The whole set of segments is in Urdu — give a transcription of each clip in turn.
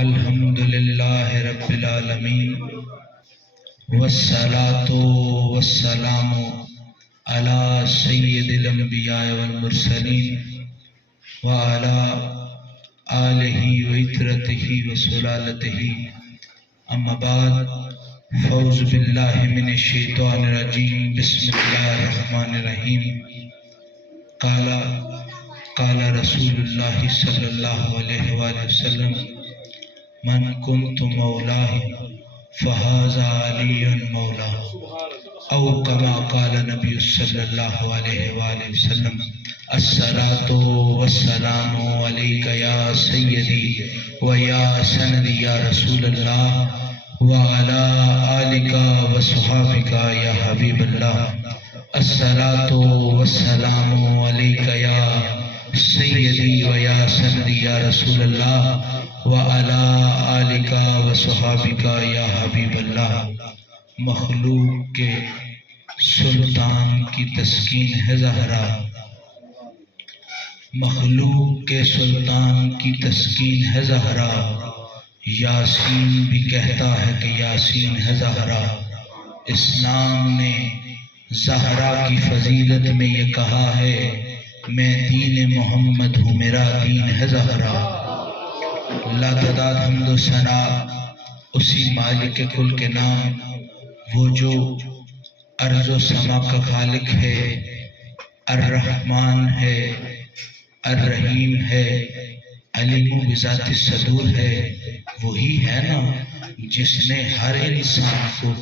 الحمد للہ رب العالمین والصلاة والسلام علی سید الانبیاء والمرسلین وعلی آلہ وعترتہ وسلالتہ اما بعد فاعوذ باللہ من الشیطان الرجیم بسم اللہ الرحمن الرحیم قال رسول اللہ صلی اللہ علیہ وآلہ وسلم من کنت مولاہ فہذا علی مولا او کما قال نبی صلی اللہ علیہ وآلہ وسلم الصلاة والسلام علیک یا سیدی و یا سندی یا رسول اللہ وعلا آلک و صحابک یا حبیب اللہ الصلاة والسلام علیک یا سیدی و یا سندی یا رسول اللہ وعلا آلک و صحابک یا حبیب اللہ۔ مخلوق کے سلطان کی تسکین ہے زہرا، مخلوق کے سلطان کی تسکین ہے زہرا، یاسین بھی کہتا ہے کہ یاسین ہے زہرا۔ اسلام نے زہرا کی فضیلت میں یہ کہا ہے میں دین محمد ہوں، میرا دین ہے زہرا۔ اللہ تعداد حمد و ثنا اسی مالک کل کے نام، وہ جو ارض و سما کا خالق ہے، الرحمن ہے، الرحیم ہے، علیم بذات الصدور ہے۔ وہی ہے نا جس نے ہر انسان کو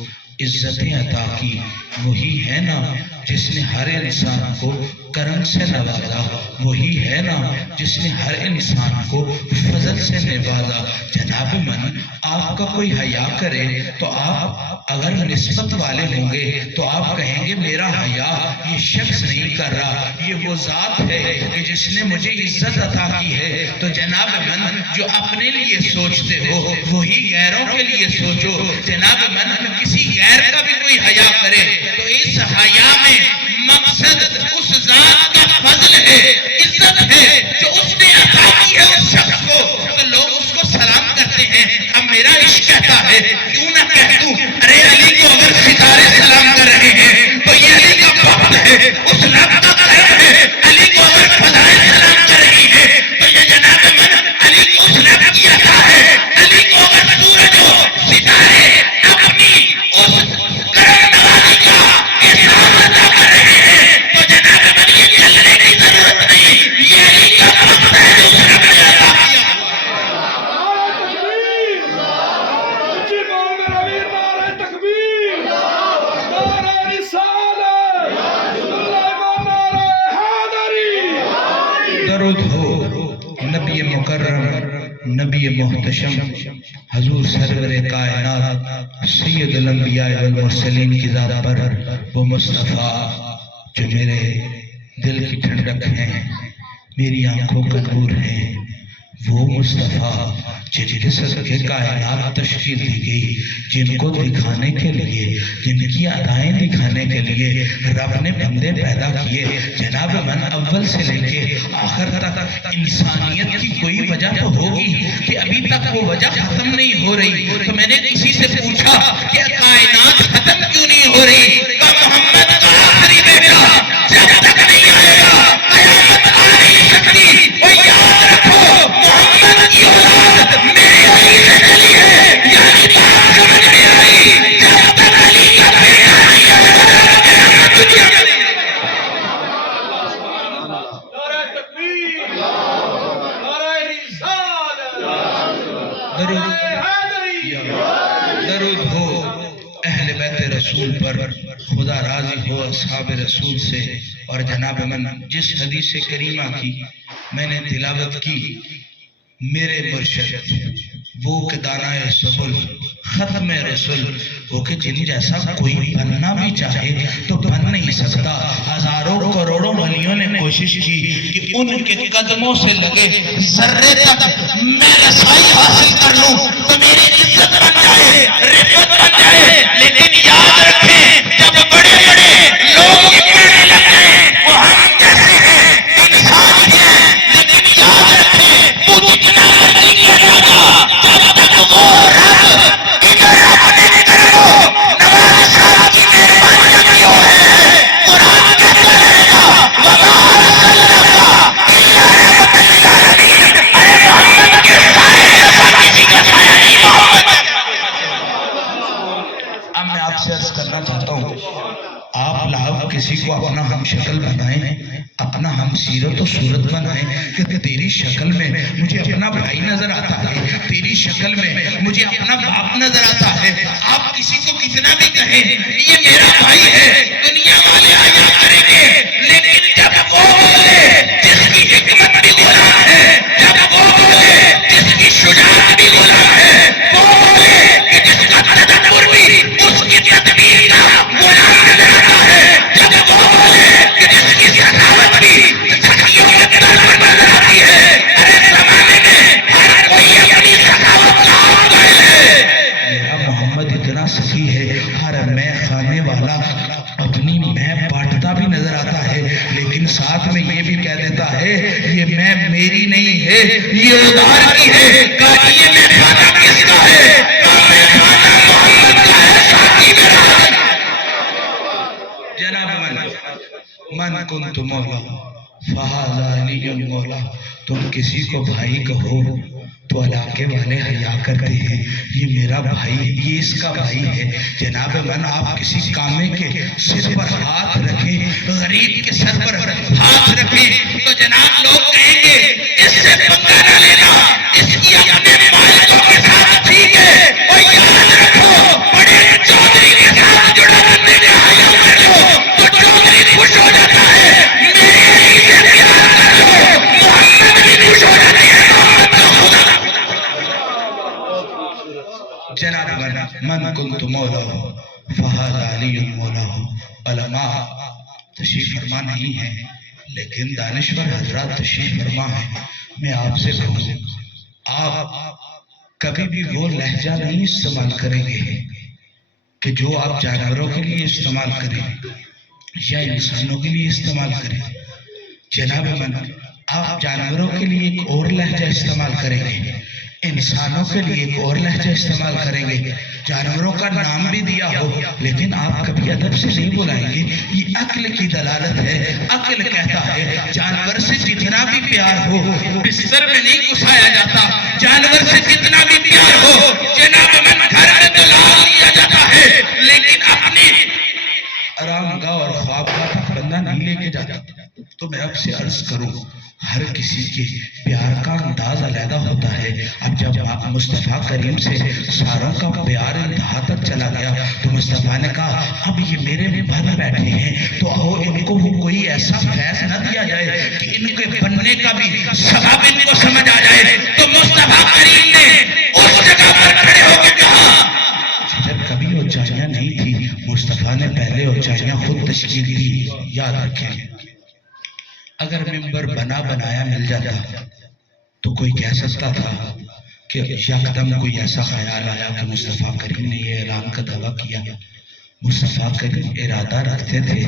عزتیں عطا کی، وہی ہے نا جس نے ہر انسان کو کرم سے نوازا، وہی ہے نا جس نے ہر انسان کو فضل سے نوازا۔ جناب من آپ کا کوئی حیا کرے تو آپ اگر نسبت والے ہوں گے تو آپ کہیں گے میرا حیا یہ شخص نہیں کر رہا، یہ وہ ذات ہے کہ جس نے مجھے عزت عطا کی ہے۔ تو جناب من جو اپنے لیے سوچتے ہو وہی غیروں کے لیے سوچو۔ جناب من کسی غیر کا بھی کوئی حیا کرے تو اس حیا میں مقصد اس ذات کا فضل ہے، عزت ہے جو اس نے عطا کی ہے اس شخص کو، تو لوگ اس کو سلام کرتے ہیں۔ اب میرا عشق کہتا ہے کیوں نہ کہہ دوں ارے علی کو اگر ستارے سلام کر رہے ہیں تو یہ علی کا فضل ہے، اس رب کا کرم ہے۔ علی کو اگر فضائے سلام کر رہی ہے تو یہ جناب من علی کو اس رب کی عطا ہے۔ علی کو اگر سورج و ستارے اپنی اس کرم نوازی کا احساس عطا کر رہے ہیں تو جناب من یہ چلنے کی ضرورت نہیں، یہ علی کا فضل ہے جو اس رب نے عطا کیا۔ درود ہو نبی مکرم، نبی محتشم، حضور سرور کائنات سید الانبیاء والمرسلین کی ذات پر، وہ مصطفیٰ جو میرے دل کی ٹھنڈک ہیں، میری آنکھوں کا نور ہیں، وہ مصطفیٰ جس کے کائنات تشکیل دی گئی، جن کو دکھانے کے لیے، جن کی ادائیں دکھانے کے لیے رب نے بندے پیدا کیے۔ جناب من اول سے لے کے آخر تک انسانیت کی کوئی وجہ تو ہوگی کہ ابھی تک وہ وجہ ختم نہیں ہو رہی۔ تو میں نے کسی سے پوچھا کہ کائنات ختم کیوں نہیں ہو رہی؟ کہ محمد کا آخری بیٹا جب تک نہیں آئے گا قیامت آ نہیں سکتی۔ وہ یاد رکھو محمد کی اولاد میرے علی سے چلی ہے، یعنی بات سمجھ میں آئی، جب تک علی کا بیٹا نہیں آئے گا قیامت دنیا میں نہیں۔ نعرہ تکبیر، نعرہ رسالت، درود ہو اہل بیت رسول پر، خدا راضی ہو اصحاب رسول سے۔ اور جناب من جس حدیث کریمہ کی میں نے تلاوت کی، میرے مرشد وہ کہ دانائے سبل ختم رسول، وہ کہ جن جیسا کوئی بننا بھی چاہے تو بن نہیں سکتا۔ ہزاروں کروڑوں ولیوں نے کوشش کی کہ ان کے قدموں سے لگے ذرے تک میں رسائی حاصل کر لوں تو میری عزت بن جائے، رفعت بن جائے، لیکن یاد رکھیں جب بڑے بڑے لوگ یہ کہنے لگ گئے وہ ہم جیسے ہیں، انسان ہیں، لیکن یاد رکھیں وہ جتنا مرضی کہتا تھا جب سیرت و صورت بنائیں کہ تیری شکل میں مجھے اپنا بھائی نظر آتا ہے، تیری شکل میں مجھے اپنا باپ نظر آتا ہے۔ آپ کسی کو کتنا بھی کہیں یہ میرا بھائی ہے، دنیا والے حیا کریں گے، لیکن جب وہ بولے جس کی حکمت بھی غلام ہے، جب وہ بولے جس کی شجاعت بھی غلام ہے، وہ بولے کہ جس کا تدبر بھی اس کی تدبیر کا غلام نظر آتا ہے، جب وہ بولے کہ جس کی سخاوت بھی سخیوں کے طرف نظر آتی ہے۔ ارے زمانے میں ہر کوئی اپنی سخاوت کا عامل ہے۔ میرا محمد اتنا سخی ہے، ہر میں خانے والا اپنی میں بانٹتا بھی نظر آتا ہے، لیکن ساتھ میں یہ بھی کہہ دیتا ہے یہ میں میری نہیں ہے، یہ ادھار کی ہے۔ کہا یہ میں کھانا کس کا ہے؟ کہا میں کھانا محمد کا ہے، ساتھی میرا ہے۔ جناب من کنت مولا فہذا علی مولا، تم کسی کو بھائی کہو تو علاقے والے حیا کرتے ہیں، یہ میرا بھائی، یہ اس کا بھائی ہے۔ جناب من آپ کسی کامے کے سر پر ہاتھ رکھیں، غریب کے سر پر ہاتھ رکھیں تو جناب لوگ کہیں گے اس سے پنگا نہ لینا، اس کی اپنے مالکوں کے ساتھ ٹھیک ہے۔ اور یاد رکھو بڑے چودھری کے ساتھ جڑا بندے کا حیا کر لو تو چودھری خوش ہو جاتا ہے، میرے علی سے پیار کر لو محمد بھی خوش ہو جاتے ہیں، محمد کا خدا۔ جناب من کنت مولا فہذا علی مولا، علماء تشریف فرما نہیں ہے لیکن دانشور حضرات تشریف فرما ہے۔ میں آپ سے کہوں آپ کبھی بھی وہ لہجہ نہیں استعمال کریں گے کہ جو آپ جانوروں کے لیے استعمال کریں یا انسانوں کے لیے استعمال کریں۔ جناب من آپ جانوروں کے لیے ایک اور لہجہ استعمال کریں گے، انسانوں کے لیے ایک اور لہجہ استعمال کریں گے، جانوروں کا نام بھی دیا ہو لیکن آپ کبھی ادب سے نہیں بلائیں گے۔ یہ عقل کی دلالت ہے، عقل کہتا ہے جانور سے جتنا بھی پیار ہو بستر میں نہیں گھسایا جاتا، جانور سے جتنا بھی پیار ہو جناب من گھر میں تو لا لیا جاتا ہے، لیکن اپنی آرام گاہ اور خواب کا بندہ نہیں لے کے جاتا۔ تو میں آپ سے عرض کروں ہر کسی کے پیار کا انداز علیحدہ ہوتا ہے۔ اب جب مصطفیٰ کریم سے ساروں کا پیار انتہا تک چلا گیا تو مصطفیٰ نے کہا اب یہ میرے بن بیٹھے ہیں تو آؤ ان کو کوئی ایسا فیض نہ دیا جائے کہ ان کے بننے کا بھی سبب ان کو سمجھ آ جائے۔ تو مصطفیٰ کریم نے اس جگہ پر کھڑے ہو کے کہا، جب کبھی اونچائیاں نہیں تھی مصطفیٰ نے پہلے اونچائیاں خود تشکیل دی۔ یاد رکھیں اگر ممبر بنا بنایا مل جاتا تو کوئی کہہ سکتا تھا کہ یکدم کوئی ایسا خیال آیا کہ مصطفیٰ کریم نے یہ اعلان کا دعویٰ کیا۔ مصطفیٰ کریم ارادہ رکھتے تھے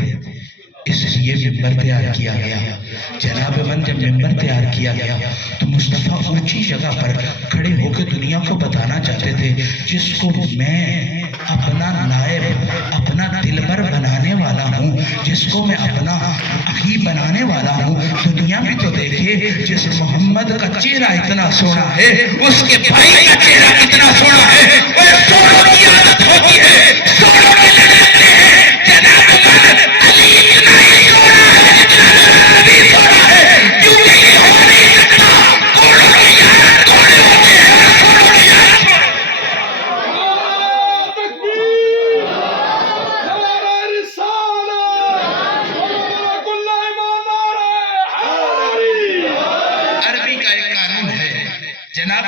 اس لیے ممبر تیار کیا گیا۔ جناب من جب ممبر تیار کیا گیا تو مصطفیٰ اونچی جگہ پر کھڑے ہو کے دنیا کو بتانا چاہتے تھے جس کو میں اپنا نائب اپنا دلبر بنانے والا ہوں، جس کو میں اپنا اخی بنانے والا ہوں، دنیا بھی تو دیکھے جس محمد کا چہرہ اتنا سونا ہے اس کے بھائی کا چہرہ اتنا سونا ہے۔ اور سونوں کی عادت ہوتی ہے، سونوں کے لڑکتے ہیں، جناب من علی اتنا ہی سونا ہے جتنا نبی سونا ہے، کیونکہ یہ ہو نہیں سکتا کوڑوں کی عادت کوڑے ہوتے ہیں اور سونوں کی عادت کوڑے۔ عربی کا ایک قانون ہے جناب،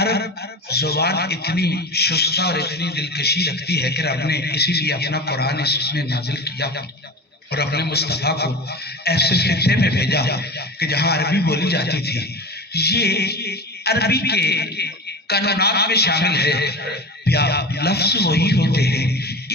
عرب زبان اتنی شستہ اور اتنی دلکشی رکھتی ہے کہ رب نے اسی لیے اپنا قرآن اس میں نازل کیا اور اپنے مصطفیٰ کو ایسے خطے میں بھیجا کہ جہاں عربی بولی جاتی تھی یہ عربی کے قانونات میں شامل ہے۔ لفظ وہی ہوتے ہیں،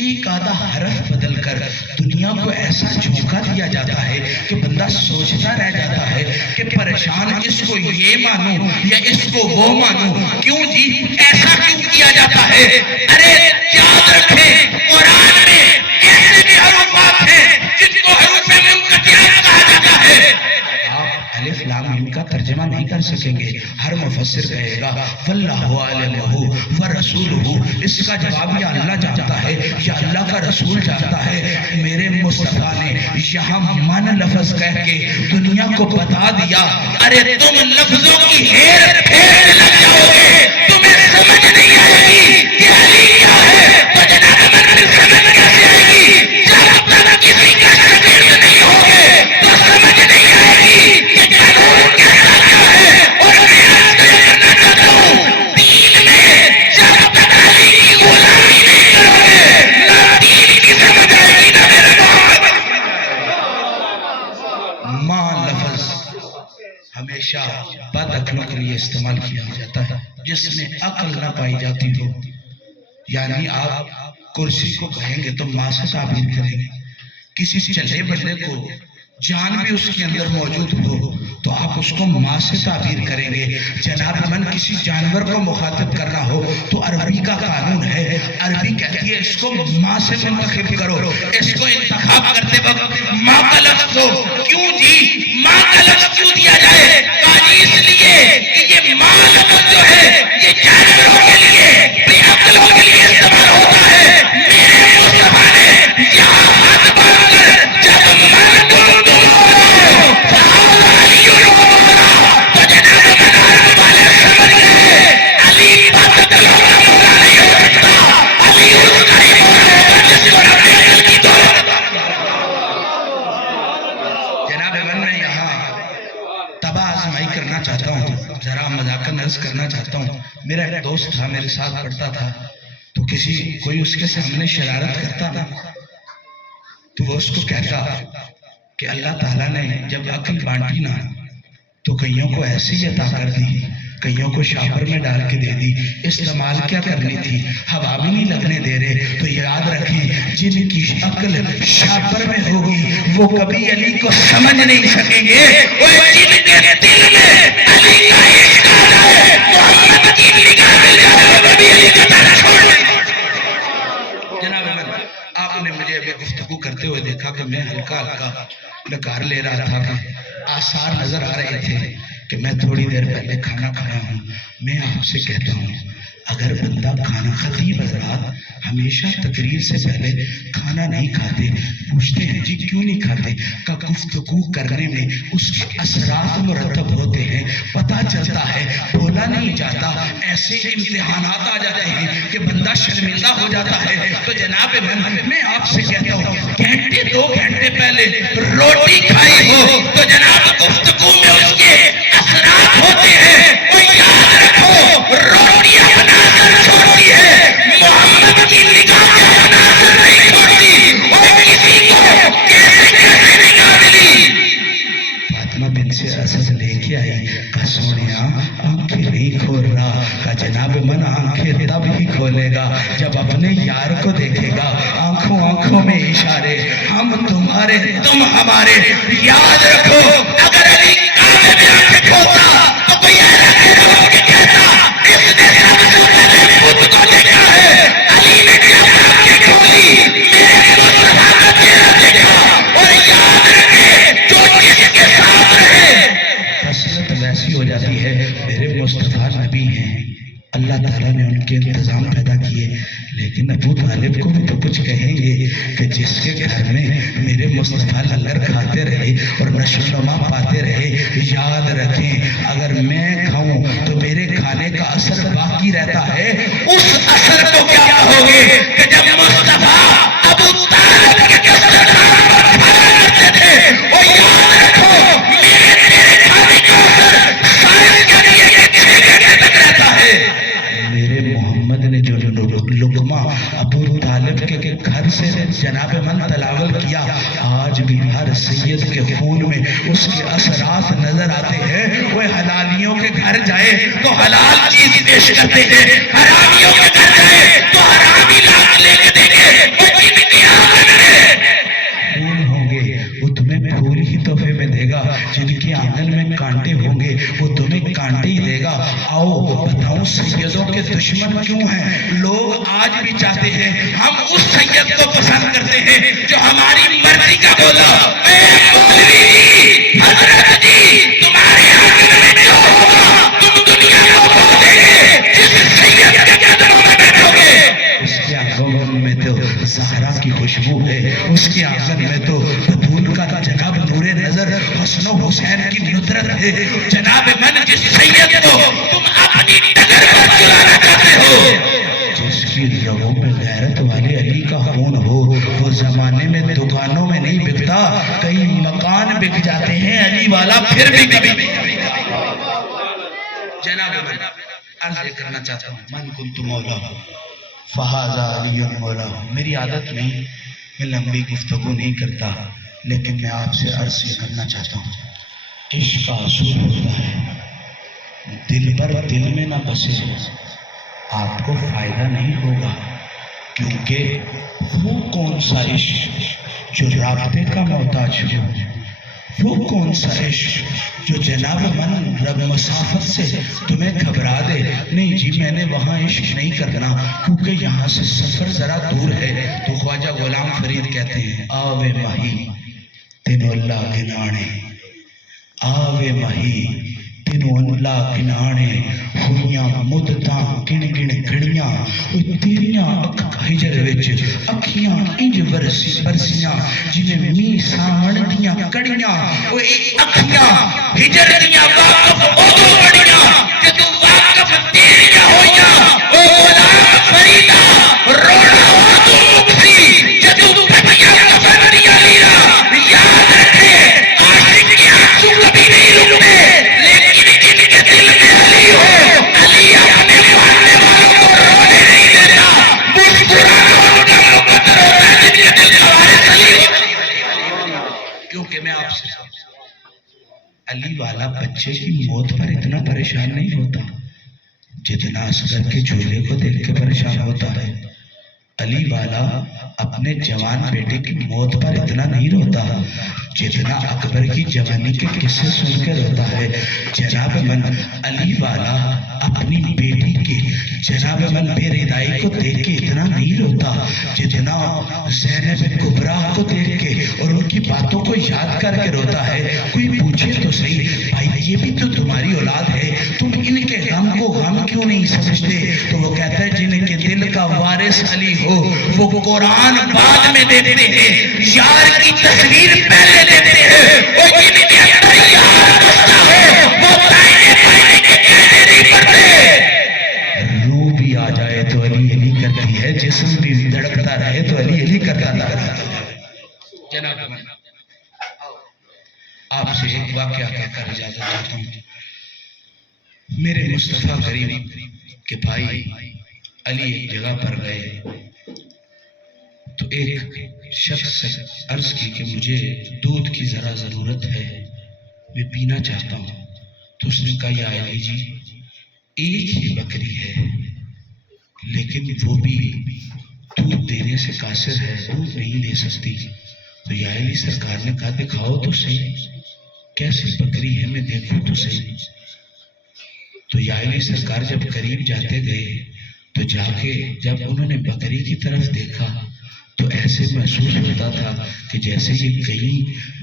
ایک آدھا حرف بدل کر دنیا کو ایسا جھونکا دیا جاتا ہے کہ بندہ سوچتا رہ جاتا ہے کہ پریشان اس کو یہ مانوں یا اس کو وہ مانوں، کیوں جی ایسا کیوں کیا جاتا ہے؟ ارے یاد رکھیں قرآن میں ایسے بھی حروفات ہیں جن کو حروف منقطعات کہا جاتا ہے۔ آپ الف لام میم کا ترجمہ نہیں کر سکیں گے. ہر مفسر کہے گا واللہ عالمہ ورسولہ، اس کا جواب یا اللہ جانتا ہے یا اللہ کا رسول جانتا ہے. میرے مصطفیٰ نے یہاں من لفظ کہہ کے دنیا کو بتا دیا ارے تم لفظوں کی ہیر پھیر لگ جاؤ گے، تمہیں سمجھ نہیں آئے گی کہ علی کیا ہے. تو جناب من سمجھ کیسے آئے گی؟ جب تک کسی کا شاگرد نہیں ہوگے تو سمجھ نہیں آئے گی کہ قانون کیسا کیا ہے. اور میں آپ سے کرنا چاہتا ہوں دین میں جب تک علی کی غلامی نہیں کرو گے نہ دین کی سمجھ آئے گی نہ میرے محمد. ماں لفظ ہمیشہ بد عقلوں کے لیے استعمال کیا جاتا ہے جس میں عقل نہ پائی جاتی ہو. یعنی آپ کرسی کو کہیں گے تو ماں سے تعبیر کریں گے. کسی چلے بندے کو جان بھی اس کے اندر موجود ہو تو آپ اس کو ماں سے تعبیر کریں گے. جناب من کسی جانور کو مخاطب کرنا ہو تو عربی کا قانون ہے، عربی کہتی ہے اس کو ماں سے منتخب کرو. اس کو انتخاب کرتے وقت ماں کا لفظ ہو. کیوں جی ماں کا لفظ کیوں دیا جائے؟ کہا اس لیے کہ یہ ماں لفظ جو ہے یہ جانوروں کے لیے بے عقلوں کے لیے استعمال ہوتا ہے. میرے مصطفیٰ نے یہاں ہاتھ باندھ کر جب من کو کرنا چاہتا ہوں. میرا ایک دوست تھا میرے ساتھ پڑھتا تھا تو کوئی اس کے سامنے شرارت کرتا نا تو وہ اس کو کہتا کہ اللہ تعالیٰ نے جب عقل بانٹی نا تو کئیوں کو ایسی عطا کر دی، کئیوں کو شاپر میں ڈال کے دے دی. استعمال کیا کرنی تھی؟ ہوا بھی نہیں لگنے دے رہے. تو یاد رکھیں جن کی عقل شاپر میں ہوگی وہ کبھی علی کو سمجھ نہیں سکیں گے. جن کے دل میں علی کا عشق آ جائے محمد کی نگاہ مل جائے وہ کبھی علی کا دانا چھوڑ نہیں. جناب آپ نے مجھے ابھی گفتگو کرتے ہوئے دیکھا کہ میں ہلکا ہلکا نکار لے رہا تھا کہ آثار نظر آ رہے تھے کہ میں تھوڑی دیر پہلے کھانا کھایا ہوں. میں آپ سے کہتا ہوں اگر بندہ کھانا خطیب حضرات ہمیشہ تقریر سے پہلے کھانا نہیں کھاتے، پوچھتے ہیں جی کیوں نہیں کھاتے؟ کا گفتگو کرنے میں اس کے اثرات مرتب ہوتے ہیں، پتہ چلتا ہے، بولا نہیں جاتا. ایسے امتحانات آ جاتے ہیں کہ بندہ شرمندہ ہو جاتا ہے. تو جناب میں آپ سے کہتا ہوں گھنٹے 2 گھنٹے پہلے روٹی کھائی ہو تو جناب گفتگو میں اس کے اثرات ہوتے ہیں. وہ یاد رکھو روٹی اپنا اثر چھوڑتی ہے، محمد کی نگاہ اپنا اثر نہیں چھوڑتی. اور کسی کو کیسے نگاہ ملی. فاطمہ بنت سے اسد لے کے آئی، کہا سونیا آنکھیں نہیں کھول رہا. کہا جناب من آنکھیں تب ہی کھولے گا جب اپنے یار کو دیکھے گا. آنکھوں آنکھوں میں اشارے، ہم تمہارے تم ہمارے. یاد رکھو اگر علی کعبے میں آنکھیں کھولتا تو کوئی ایسا کہتا کہ کہتا اس نے سب سے پہلے خود کو دیکھا ہے. علی نے جب آنکھیں کھولی میرے مصطفیٰ کا چہرہ دیکھا. اور یاد رکھے جو جس کے ساتھ رہے حسرت ویسی ہو جاتی ہے. میرے مصطفیٰ نبی ہیں، اللہ تعالیٰ نے ان کے انتظام پیدا کیے، لیکن ابو طالب کو بھی تو کچھ کہیں گے کہ جس کے گھر میں میرے مصطفیٰ لنگر کھاتے رہے اور نشو و نما پاتے رہے. یاد رکھیں اگر میں کھاؤں تو میرے کھانے کا اثر باقی رہتا ہے. اس اثر کو کیا کہو گے کہ جب مصطفیٰ ابو طالب کے دسترخوان پر کھایا کرتے تھے. اور یاد رکھو میرے تیرے کھانے کا اثر سائنس کے لیے 6 گھنٹے تک رہتا ہے. میرے محمد نے جو لقمہ ابو طالب کے گھر سے جناب من تلاول کیا، آج بھی ہر سید کے خون میں اس کے اثرات نظر آتے ہیں. وہ حلالیوں کے گھر جائے تو حلال چیز پیش کرتے ہیں، حرامیوں کے گھر جائے تو حرامی لاکھ لے کے دیکھے. وہ جن کے آنگن میں پھول ہوں گے وہ تمہیں پھول ہی تحفے میں دے گا، جن کے آنگن میں کانٹے ہوں گے وہ تمہیں کانٹے ہی دے گا. آؤ بتاؤ سیدوں کے دشمن کیوں ہیں؟ لوگ آج بھی چاہتے ہیں ہم اس سید کو پسند کرتے ہیں جو ہماری مرضی کا بولا. اے مولوی جی، حضرت جی، تمہارے آنگن میں جو ہوگا خوشبو ہے، اس کی آنگن میں تو بطول کا جناب نور نظر حسن و حسین کی ندرت ہے۔ جناب من جس سید کو تم اپنی ڈگر پر چلانا چاہتے ہو، جس کی رگوں میں غیرت والے علی کا خون ہو، وہ زمانے میں دکانوں میں نہیں بکتا، کئی مکان بک جاتے ہیں، علی والا پھر بھی کبھی نہیں۔ جناب من عرض کرنا چاہتا ہوں، من کنت مولا فہذا علی مولا۔ میری عادت نہیں، میں لمبی گفتگو نہیں کرتا، لیکن میں آپ سے عرض یہ کرنا چاہتا ہوں، عشق کا اصول ہوتا ہے دل پر دل میں نہ بسے آپ کو فائدہ نہیں ہوگا، کیونکہ وہ کون سا عشق جو رابطے کا محتاج ہو، وہ کون سا عشق جو جناب من رب مسافت سے تمہیں گھبرا دے، نہیں جی میں نے وہاں عشق نہیں کرنا کیونکہ یہاں سے سفر ذرا دور ہے۔ تو خواجہ غلام فرید کہتے ہیں، آوے ماہی تینو اللہ گنانے، آوے ماہی تینو اللہ گنانے، ہویاں مدتاں گن گن گھڑیاں، تیریاں ہجر وچ اکھیاں انج برسیاں جنہیں می ساون دیاں کڑیاں، وہ اکھیاں ہجر دیاں واقف ادو بڑیاں کہ تو واقف تیریاں ہویاں، او غلام فریدہ رونا ادو مکسی جدو بٹیاں کفن دیاں لیرا، یاد رکھے عاشق کے آنسو کبھی نہیں رکتے، لیکن جن کے دل میں علی ہو، علی اپنے ماننے والوں کو رونے نہیں دیتا، مسکرانا ان کا مقدر ہوتا ہے جن کے دل کا وارث علی ہو۔ کیونکہ میں آپ سے علی والا بچے کی موت پر اتنا پریشان نہیں ہوتا جتنا اصغر کے جھولے کو دیکھ کے پریشان ہوتا ہے۔ علی والا اپنے جوان بیٹے کی موت پر اتنا نہیں روتا جتنا اکبر کی جوانی کے قصے سن کے روتا ہے۔ جناب من علی والا اپنی بیٹی کے جناب من بے ردائی کو دیکھ کے اتنا نہیں روتا جتنا زینب کبریٰ کو دیکھ کے اور ان کی باتوں کو یاد کر کے روتا ہے۔ کوئی پوچھے تو صحیح، بھائی یہ بھی تو تمہاری اولاد ہے، تم ان کے غم کو غم کیوں نہیں سمجھتے؟ تو وہ کہتا ہے جن کے دل کا وارث علی ہو وہ قرآن بعد میں دیتے ہیں، یار کی تصویر پہلے دیتے ہیں، وہ جن کے اندر یار بستا ہو وہ دائنے بائنے کے کہنے نہیں پڑتے۔ روح بھی آ جائے تو علی علی کرتی ہے، جسم بھی دھڑکتا رہے تو علی علی کرتا رہتا ہے۔ جناب آپ سے ایک واقعہ کہہ کر اجازت چاہتا ہوں۔ میرے مصطفیٰ کریم کے بھائی علی ایک جگہ پر گئے تو ایک شخص سے عرض کی کہ مجھے دودھ کی ذرا ضرورت ہے، میں پینا چاہتا ہوں۔ تو اس نے کہا یا علی جی ایک ہی بکری ہے لیکن وہ بھی دودھ دینے سے قاصر ہے، دودھ نہیں دے سکتی۔ تو یا علی سرکار نے کہا دکھاؤ تو صحیح کیسی بکری ہے، میں دیکھوں تو صحیح۔ تو یا علی سرکار جب قریب جاتے گئے تو جا کے جب انہوں نے بکری کی طرف دیکھا تو ایسے محسوس ہوتا تھا کہ جیسے یہ کئی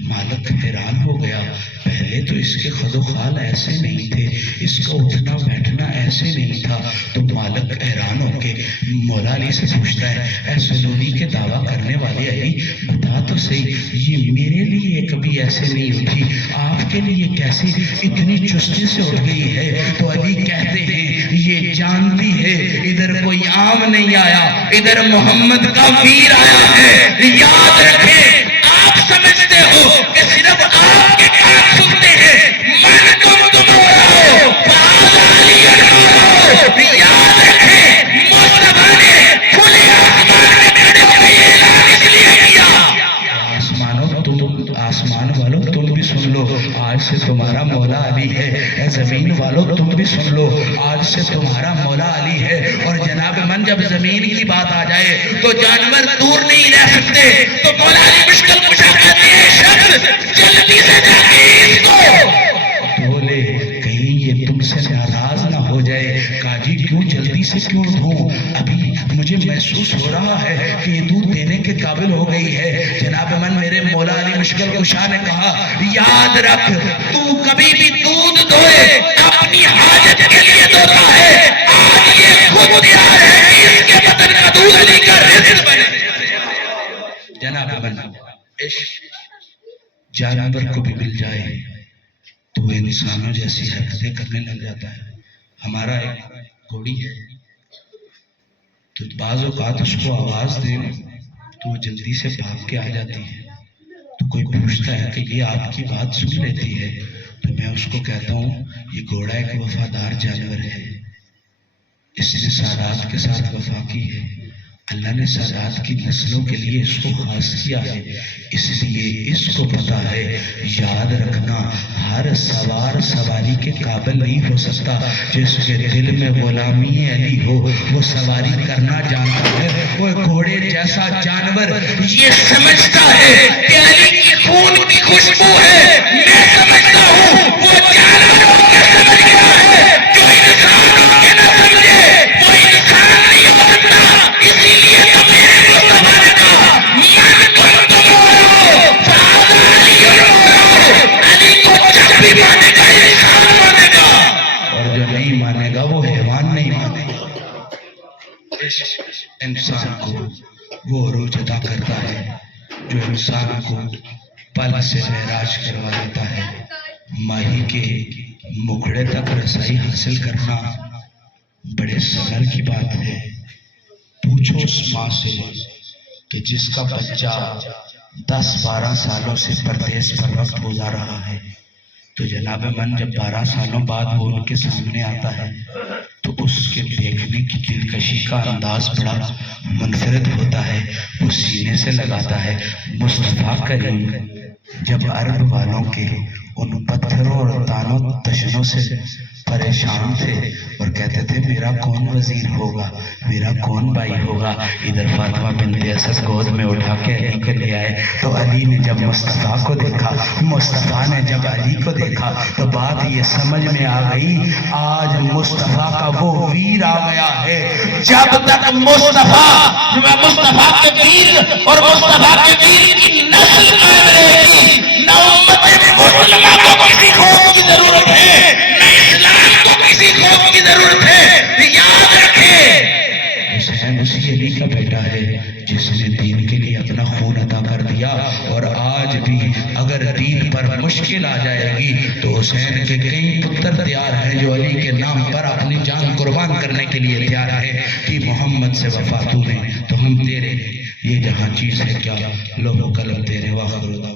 مالک حیران ہو گیا، پہلے تو اس کے خد و خال ایسے نہیں تھے، اس کا اٹھنا بیٹھنا ایسے نہیں تھا۔ تو مالک حیران ہو کے مولا علی سے پوچھتا ہے، اے سلونی کے دعویٰ کرنے والے علی بتا تو صحیح، یہ میرے لیے کبھی ایسے نہیں اٹھی، آپ کے لیے کیسی اتنی چستی سے اٹھ گئی ہے؟ تو علی کہتے ہیں یہ جانتی ہے ادھر کوئی عام نہیں آیا، ادھر محمد کا ویر آیا ہے۔ یاد رکھیں آپ سمجھتے ہو کہ صرف آپ کے کان سنتے ہیں، من تم اڑاؤ فاز علی اڑاؤ۔ یاد رکھیں مصطفیٰ نے کھلے آسمان میں کھڑے ہو کے یہ اعلان اس لیے کیا، آسمان والوں تم بھی سن لو آج سے تمہارا مولا علی ہے، اے زمین والوں تم بھی سن لو آج سے تمہارا مولا علی ہے۔ اور جناب من جب زمین کی بات آ جائے تو جانور دور نہیں رہ سکتے، تو مولا علی مشکل کشا کہتے ہیں شخص جلدی سے جا کے اس کو بولے کہیں یہ تم سے ناراض نہ ہو جائے، کاجی کیوں جلدی سے کیوں دھوں، ابھی مجھے محسوس ہو رہا ہے کہ یہ دودھ دینے کے قابل ہو گئی ہے۔ جناب من میرے مولا علی مشکل کشا نے کہا یاد رکھ تو کبھی بھی دودھ دوئے اپنی حاجت کے لیے دوتا ہے، آج یہ خود تیار ہے کہ اس کے بدن کا دودھ علی کا رزق بنے۔ جانور کو بھی مل جائے تو وہ انسانوں جیسی حرکتیں کرنے لگ جاتا ہے. ہمارا ایک گھوڑی ہے تو بعض اوقات اس کو آواز دیں تو وہ جلدی سے بھاگ کے آ جاتی ہے. تو کوئی پوچھتا ہے کہ یہ آپ کی بات سن لیتی ہے تو میں اس کو کہتا ہوں یہ گھوڑا ایک وفادار جانور ہے. اس نے سادات کے ساتھ وفا کی ہے. اللہ نے سادات کی نسلوں کے لیے اس کو خاص کیا ہے. اس لیے اس کو پتا ہے. یاد رکھنا ہر سوار سواری کے قابل نہیں ہو سکتا. جس کے دل میں غلامی علی ہو وہ سواری کرنا جانتا ہے. وہ گھوڑے جیسا جانور یہ سمجھتا ہے کہ علی کی خون کی خوشبو ہے. میں سمجھتا ہوں وہ جانور کو سمجھ گیا ہے. جو انسان کو نہ سمجھے وہ انسان نہیں ہو سکتا. اسی لیے تو میرے مصطفیٰ نے کہا من کن تم ہو فہذا علی ہو. علی کو جب بھی مانے گا انسان مانے گا اور جو نہیں مانے گا وہ حیوان نہیں مانے گا. انسان کو وہ عروج عطا کرتا ہے جو انسان کو پل سے معراج کروا دیتا ہے. ماہی کے مکھڑے تک رسائی حاصل کرنا بڑے صبر کی بات ہے. پوچھو اس ماں سے کہ جس کا بچہ 10-12 سالوں سے پردیس پر وقت گزار رہا ہے تو جناب من جب 12 سالوں بعد وہ ان کے سامنے آتا ہے تو اس کے دیکھنے کی دلکشی کا انداز بڑا منفرد ہوتا ہے. وہ سینے سے لگاتا ہے. مصطفیٰ کریم جب عرب والوں کے ان پتھروں اور تانوں تشنوں سے پریشان تھے اور کہتے تھے میرا کون وزیر ہوگا, میرا کون بھائی ہوگا, ادھر فاطمہ بنت اسد گود میں اٹھا کے علی کو لے آئے تو علی نے جب مصطفیٰ کو دیکھا, مصطفیٰ نے جب علی کو دیکھا تو بات یہ سمجھ میں آ گئی آج مصطفیٰ کا وہ ویر آ گیا ہے. جب تک مصطفیٰ کے ویر اور مصطفیٰ کے ویر کی نسل قائم رہے گی نہ امت مسلمہ کو کسی خوف کی ضرورت ہے نہ اسلام کو کسی خوف کی ضرورت ہے. یاد رکھے حسین اسی علی کا بیٹا ہے جس نے دین کے لیے اپنا خون عطا کر دیا. اور آج بھی اگر دین پر مشکل آ جائے گی تو حسین کے کئی پتر تیار ہیں جو علی کے نام پر اپنی جان قربان کرنے کے لیے تیار ہے کہ محمد سے وفا تو نے تو ہم تیرے. یہ جہاں چیز ہے کیا لوہ قلم تیرے واخر